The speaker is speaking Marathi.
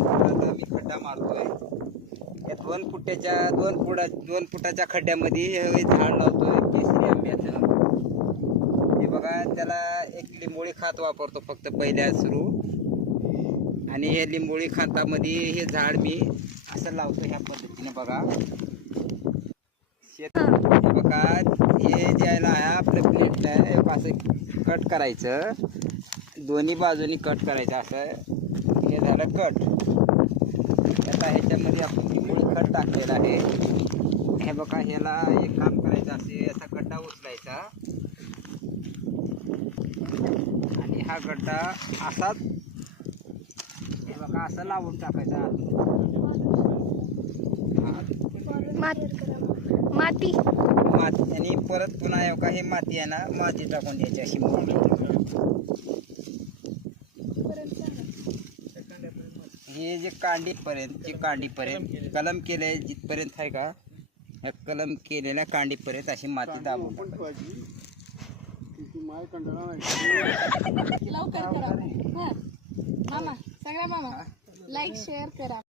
फुटाचा मी खड्डा मारतोय. या दोन फुट्याच्या दोन फुटा दोन फुटाच्या खड्ड्यामध्ये हे झाड लावतोय केसरी आंब्याचं. हे बघा त्याला एक लिंबोळी खत वापरतो फक्त पहिल्या सुरू. आणि हे लिंबोळी खतामध्ये हे झाड मी असं लावतो ह्या पद्धतीने बघा. शेत हे. बघा हे ज्याला आहे आपलं प्लेटला असं कट करायचं. दोन्ही बाजूनी कट करायचं असं. हे झालं कट. आता ह्याच्यामध्ये आपण लिंबोळी खत टाकलेलं आहे. हे बघा ह्याला एक काम करायचं असे असा गड्डा उचलायचा. आणि हा गड्डा असाच हे बघा असं लावून टाकायचा. माती. माती. आणि परत पुन्हा हे बघा हे माती आहे ना माती टाकून द्यायची अशी हे जे कांडीपर्यंत जे कांडीपर्यंत कलम केलंय जिथपर्यंत आहे का ह्या कलम केलेल्या कांडीपर्यंत अशी माती दाबून टाकायची. लवकर करा. हा. मामा सगळ्या मामा लाईक शेअर करा.